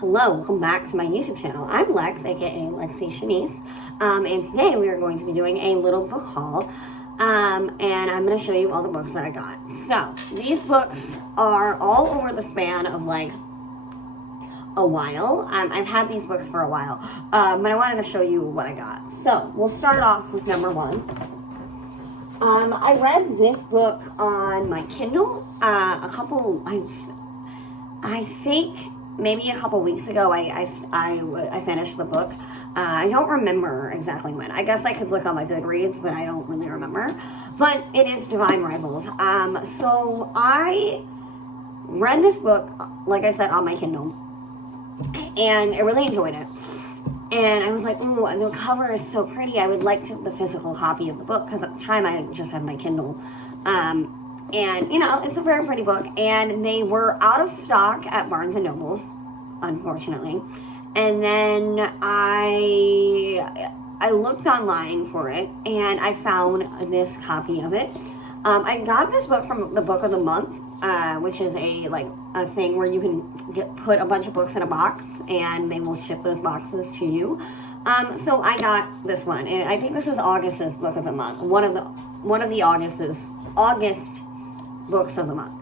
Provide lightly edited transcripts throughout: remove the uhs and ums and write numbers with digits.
Hello, welcome back to my YouTube channel. I'm Lex, aka Lexi Shanice, and today we are going to be doing a little book haul, and I'm going to show you all the books that I got. So, these books are all over the span of like a while. I've had these books for a while, but I wanted to show you what I got. So, we'll start off with number one. I read this book on my Kindle I think maybe a couple weeks ago. I finished the book. I don't remember exactly when. I guess I could look on my Goodreads, but I don't really remember. But it is Divine Rivals. So I read this book, like I said, on my Kindle, and I really enjoyed it. And I was like, ooh, the cover is so pretty. I would like the physical copy of the book, because at the time I just had my Kindle. And, you know, it's a very pretty book. And they were out of stock at Barnes & Nobles, unfortunately. And then I looked online for it, and I found this copy of it. I got this book from the Book of the Month, which is a thing where you can put a bunch of books in a box, and they will ship those boxes to you. So I got this one, and I think this is August's Book of the Month, one of the August books of the month.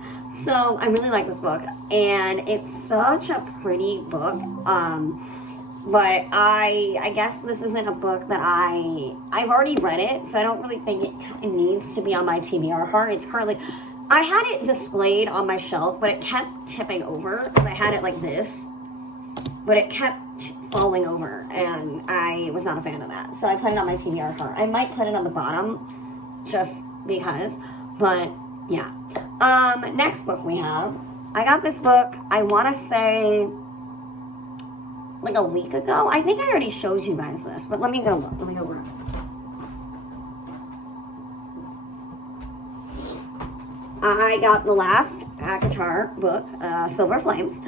So I really like this book, and it's such a pretty book. But I guess this isn't a book that I've already read it, so I don't really think it needs to be on my TBR cart. It's currently, I had it displayed on my shelf, but it kept tipping over because I had it like this, but it kept falling over, and I was not a fan of that. So I put it on my TBR cart. I might put it on the bottom just because, but yeah. Next book we have. I got this book, I want to say, like a week ago. I think I already showed you guys this, but let me go look. Let me go look. I got the last ACOTAR book, Silver Flames.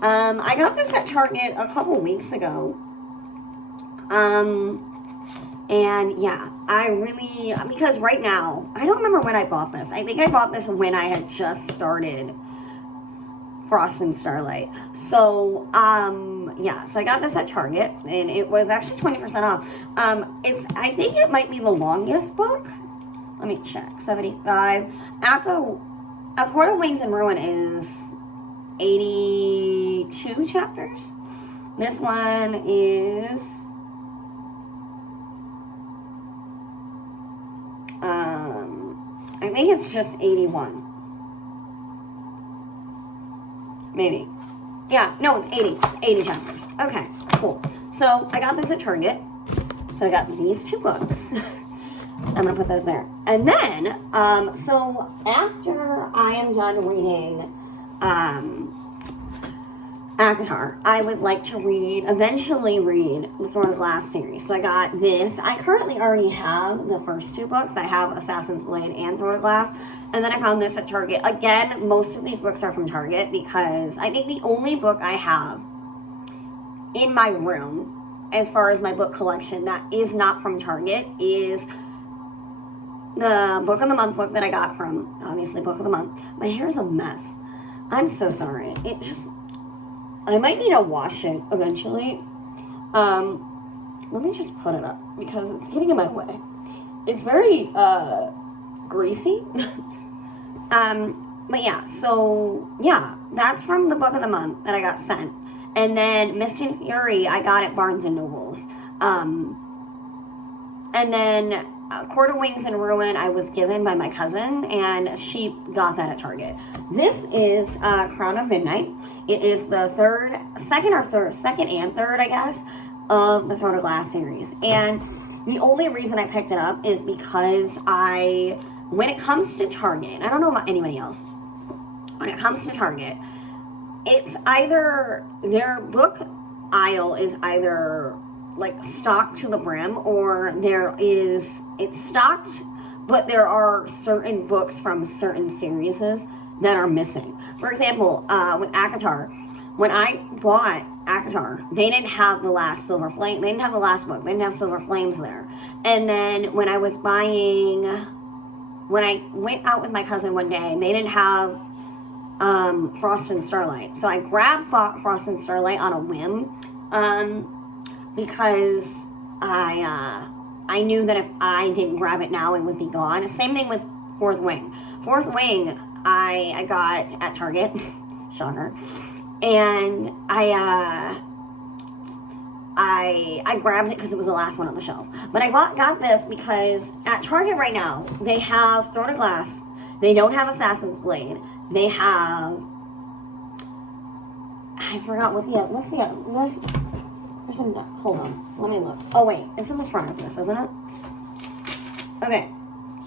I got this at Target a couple weeks ago. And yeah, because right now, I don't remember when I bought this. I think I bought this when I had just started Frost and Starlight. So, yeah, so I got this at Target, and it was actually 20% off. I think it might be the longest book. Let me check. 75. A Court of Wings and Ruin is 82 chapters. This one is I think it's just 81. Maybe. Yeah, no, it's 80. 80 chapters. Okay, cool. So, I got this at Target. So, I got these two books. I'm going to put those there. And then, so, after I am done reading ACOTAR, I would like to eventually read the Throne of Glass series. So I got this. I currently already have the first two books. I have Assassin's Blade and Throne of Glass. And then I found this at Target. Again, most of these books are from Target, because I think the only book I have in my room, as far as my book collection, that is not from Target is the Book of the Month book that I got from, obviously, Book of the Month. My hair is a mess. I'm so sorry. I might need to wash it eventually. Let me just put it up, because it's getting in my way. It's very, greasy. But yeah, so, yeah, that's from the Book of the Month that I got sent. And then Mist and Fury, I got at Barnes & Nobles. And then Court of Wings and Ruin, I was given by my cousin, and she got that at Target. This is Crown of Midnight. It is the second and third, I guess, of the Throne of Glass series. And the only reason I picked it up is because when it comes to Target, I don't know about anybody else, when it comes to Target, it's either their book aisle is either like stocked to the brim, or it's stocked, but there are certain books from certain series that are missing. For example, with ACOTAR, when I bought ACOTAR, they didn't have the last Silver Flame. They didn't have the last book. They didn't have Silver Flames there. And then when I went out with my cousin one day, they didn't have Frost and Starlight. So I grabbed Frost and Starlight on a whim, because I knew that if I didn't grab it now, it would be gone. Same thing with Fourth Wing. Fourth Wing, I got at Target, shocker, and I grabbed it because it was the last one on the shelf. But I got this because at Target right now, they have Throne of Glass. They don't have Assassin's Blade. They have, I forgot what there's some, hold on, let me look. Oh wait, it's in the front of this, isn't it? Okay,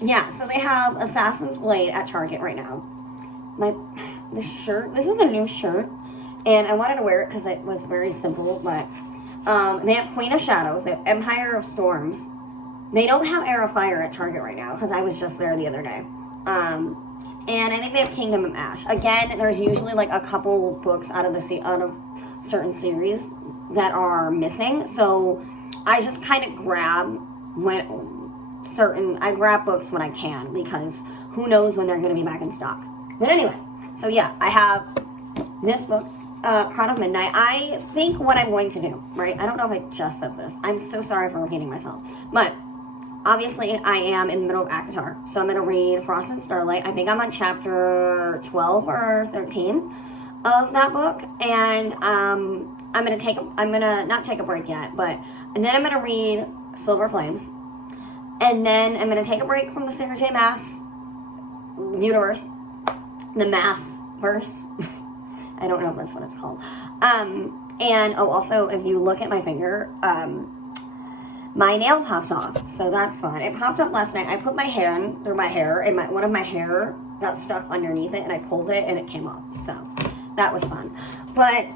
yeah, so they have Assassin's Blade at Target right now. This shirt, this is a new shirt, and I wanted to wear it because it was very simple, but they have Queen of Shadows, they have Empire of Storms. They don't have Heir of Fire at Target right now because I was just there the other day. And I think they have Kingdom of Ash. Again, there's usually like a couple books out of certain series that are missing. So I just kind of grab I grab books when I can because who knows when they're going to be back in stock. But anyway, so yeah, I have this book, Crown of Midnight. I think what I'm going to do, right? I don't know if I just said this. I'm so sorry for repeating myself. But obviously, I am in the middle of ACOTAR, so I'm going to read Frost and Starlight. I think I'm on chapter 12 or 13 of that book, and I'm going to not take a break yet, and then I'm going to read Silver Flames, and then I'm going to take a break from the Sarah J. Maas universe, the Maas verse. I don't know if that's what it's called. And also, if you look at my finger, my nail popped off, so that's fun. It popped off last night. I put my hand through my hair, and one of my hair got stuck underneath it, and I pulled it, and it came off. So that was fun. But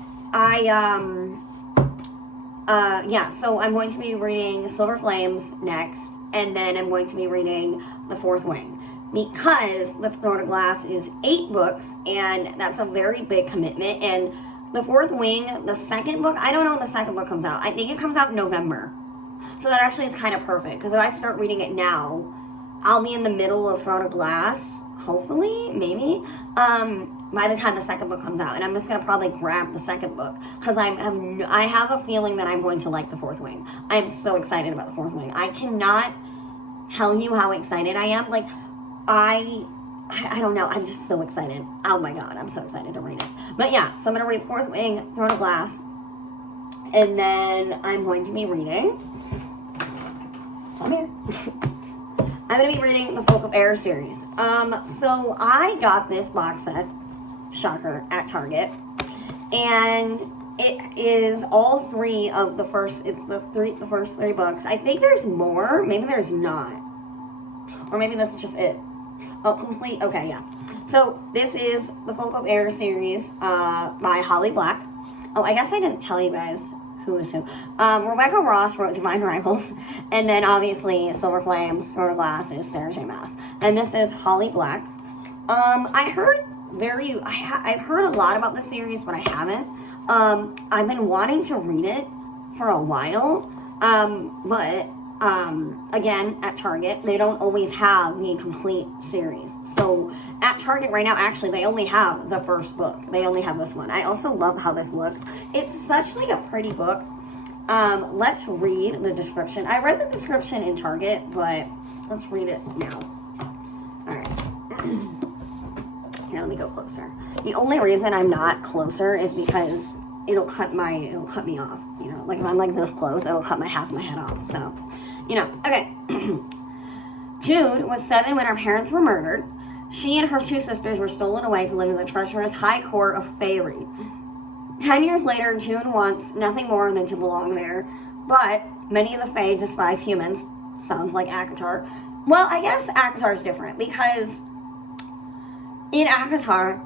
so I'm going to be reading Silver Flames next, and then I'm going to be reading The Fourth Wing. Because The Throne of Glass is 8 books, and that's a very big commitment. And The Fourth Wing, the second book, I don't know when the second book comes out. I think it comes out in November. So that actually is kind of perfect, because if I start reading it now, I'll be in the middle of Throne of Glass, hopefully, maybe, by the time the second book comes out. And I'm just going to probably grab the second book, because I have a feeling that I'm going to like The Fourth Wing. I am so excited about The Fourth Wing. I cannot tell you how excited I am. Like, I don't know, I'm just so excited. Oh my god, I'm so excited to read it. But yeah, so I'm going to read Fourth Wing, Throne of Glass, and then I'm going to be reading... Come here. I'm going to be reading the Folk of Air series. So I got this box set, shocker, at Target, and it is all 3 of the first, the first 3 books. I think there's more, maybe there's not, or maybe that's just it. Oh, complete, okay, yeah. So this is the Folk of Air series, by Holly Black. Oh, I guess I didn't tell you guys who is who. Rebecca Ross wrote Divine Rivals, and then obviously Silver Flames, Throne of Glass is Sarah J. Maas, and this is Holly Black. I've heard a lot about the series, but I haven't. I've been wanting to read it for a while, but again, at Target, they don't always have the complete series. So at Target right now, actually, they only have the first book. They only have this one. I also love how this looks. It's such like a pretty book. Let's read the description. I read the description in Target, but let's read it now. All right. Here, let me go closer. The only reason I'm not closer is because it'll cut me off. You know, like if I'm like this close, it'll cut half my head off. So, you know, okay. Jude was 7 when her parents were murdered. She and her 2 sisters were stolen away to live in the treacherous high court of Faerie. 10 years later, Jude wants nothing more than to belong there, but many of the Fae despise humans. Sounds like ACOTAR. Well, I guess ACOTAR is different, because in ACOTAR,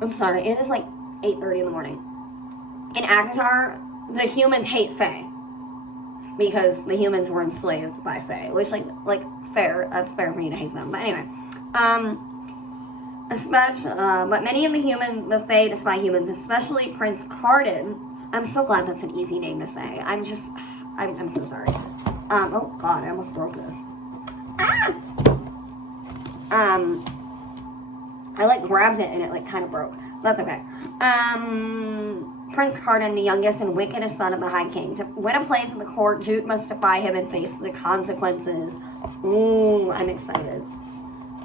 I'm sorry, it is like 8:30 in the morning. In ACOTAR, the humans hate Fae, because the humans were enslaved by Fae, which like fair, that's fair for me to hate them. But anyway, but many of the Fae despise humans, especially Prince Cardan. I'm so glad that's an easy name to say. I'm so sorry. Oh god, I almost broke this. I like grabbed it and it like kind of broke. That's okay. Prince Cardan, the youngest and wickedest son of the High King. To win a place in the court, Jude must defy him and face the consequences. Ooh, I'm excited.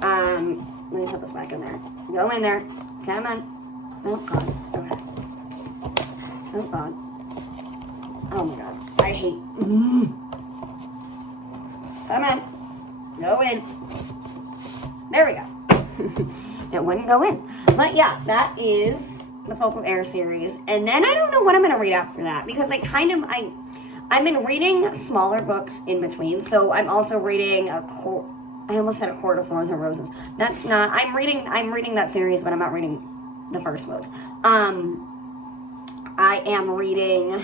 Let me put this back in there. Go in there. Come on. Oh, God. Okay. Oh, God. Oh, my God. I hate... Come on. Go in. There we go. It wouldn't go in. But, yeah, that is the Folk of Air series. And then I don't know what I'm going to read after that. Because I've been reading smaller books in between. So I'm also reading I almost said A Court of Thorns and Roses. That's not... I'm reading that series, but I'm not reading the first book. I am reading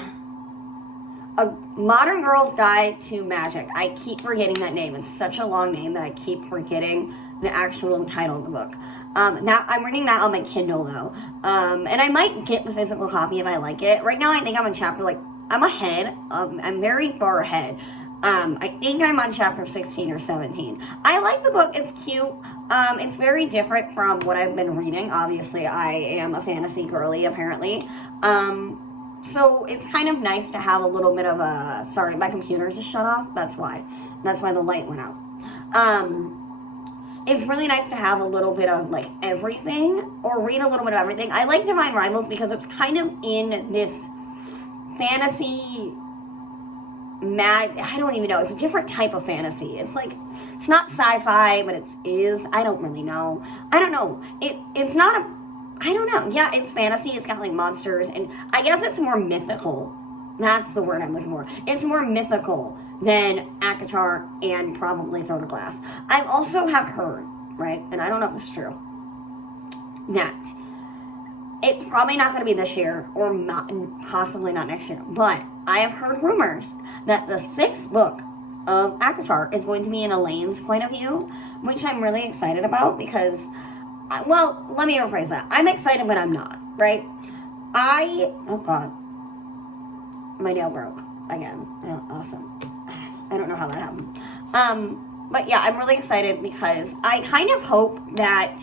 A Modern Girl's Guide to Magic. I keep forgetting that name. It's such a long name that I keep forgetting the actual title of the book. Now I'm reading that on my Kindle though. And I might get the physical copy if I like it. Right now I think I'm on chapter, I'm ahead. I'm very far ahead. I think I'm on chapter 16 or 17. I like the book. It's cute. It's very different from what I've been reading. Obviously, I am a fantasy girly, apparently. So it's kind of nice to have a little bit of a... Sorry, my computer just shut off. That's why. That's why the light went out. It's really nice to have a little bit of, everything. Or read a little bit of everything. I like Divine Rivals because it's kind of in this fantasy... I don't even know. It's a different type of fantasy. It's it's not sci-fi, but it is. I don't really know. I don't know. It's not a... I don't know. Yeah, it's fantasy. It's got monsters, and I guess it's more mythical. That's the word I'm looking for. It's more mythical than ACOTAR and probably Throne of Glass. I also have heard, right, and I don't know if it's true, that it's probably not going to be this year, or possibly not next year, but I have heard rumors that the 6th book of ACOTAR is going to be in Elaine's point of view, which I'm really excited about because, well, let me rephrase that. I'm excited, but I'm not, right? Oh God, my nail broke again. Oh, awesome. I don't know how that happened. But yeah, I'm really excited because I kind of hope that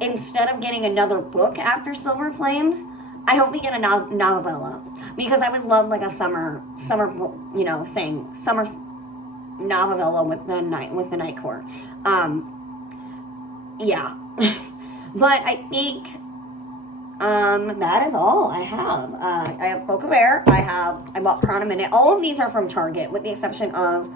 instead of getting another book after Silver Flames, I hope we get a novella, because I would love a summer thing, summer novella with the Night Court. Yeah, but I think that is all I have. I have Folk of Air. I bought Crown a Minute. All of these are from Target, with the exception of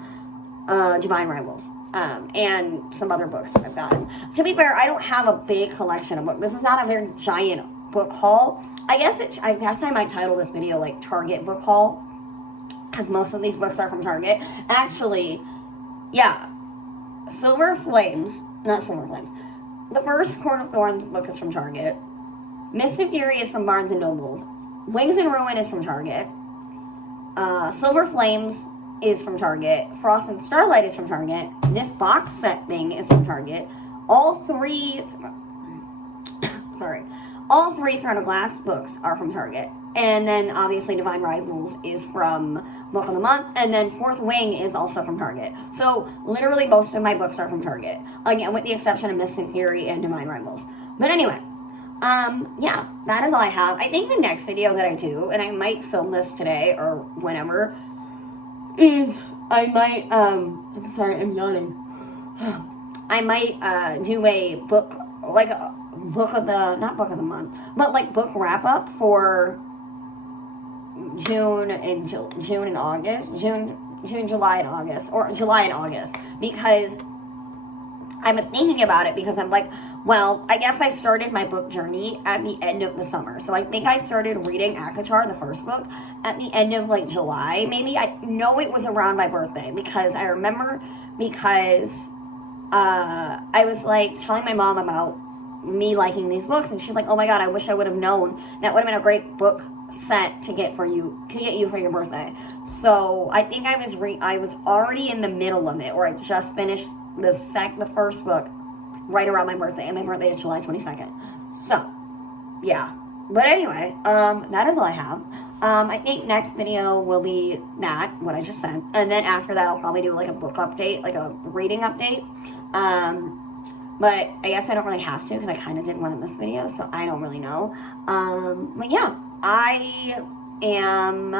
Divine Rivals. And some other books that I've gotten. To be fair, I don't have a big collection of books. This is not a very giant book haul. I guess I might title this video Target book haul, because most of these books are from Target. Actually, yeah, not Silver Flames. The first Court of Thorns book is from Target. Mist and Fury is from Barnes & Nobles. Wings and Ruin is from Target. Silver Flames is from Target. Frost and Starlight is from Target. This box set thing is from Target. All three Throne of Glass books are from Target. And then obviously Divine Rivals is from Book of the Month. And then Fourth Wing is also from Target. So literally most of my books are from Target. Again, with the exception of Mist and Fury and Divine Rivals. But anyway, yeah, that is all I have. I think the next video that I do, and I might film this today or whenever, is I might, I'm sorry, I'm yawning. I might, do a book, a book of the, not book of the month, but book wrap up for June, July and August, or July and August, because I've been thinking about it, because I'm well, I guess I started my book journey at the end of the summer. So I think I started reading ACOTAR, the first book, at the end of July. Maybe I know it was around my birthday, because I remember, I was telling my mom about me liking these books, and she's like, oh my God, I wish I would have known. That would have been a great book set to get you for your birthday. So I think I was already in the middle of it, or I just finished the first book right around my birthday, and my birthday is July 22nd. So, yeah. But anyway, that is all I have. I think next video will be what I just said. And then after that, I'll probably do a book update, a reading update. But I guess I don't really have to because I kind of did one in this video, so I don't really know. But yeah, I am.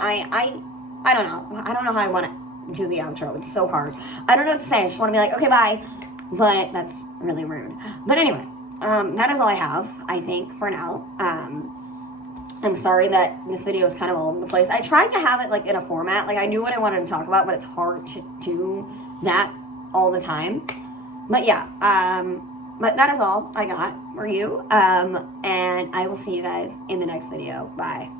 I don't know. I don't know how I want to do the outro. It's so hard. I don't know what to say. I just want to be like, okay, bye. But that's really rude. But anyway, that is all I have, I think, for now. I'm sorry that this video is kind of all over the place. I tried to have it like in a format. Like I knew what I wanted to talk about, but it's hard to do that all the time. But yeah, but that is all I got for you. And I will see you guys in the next video. Bye.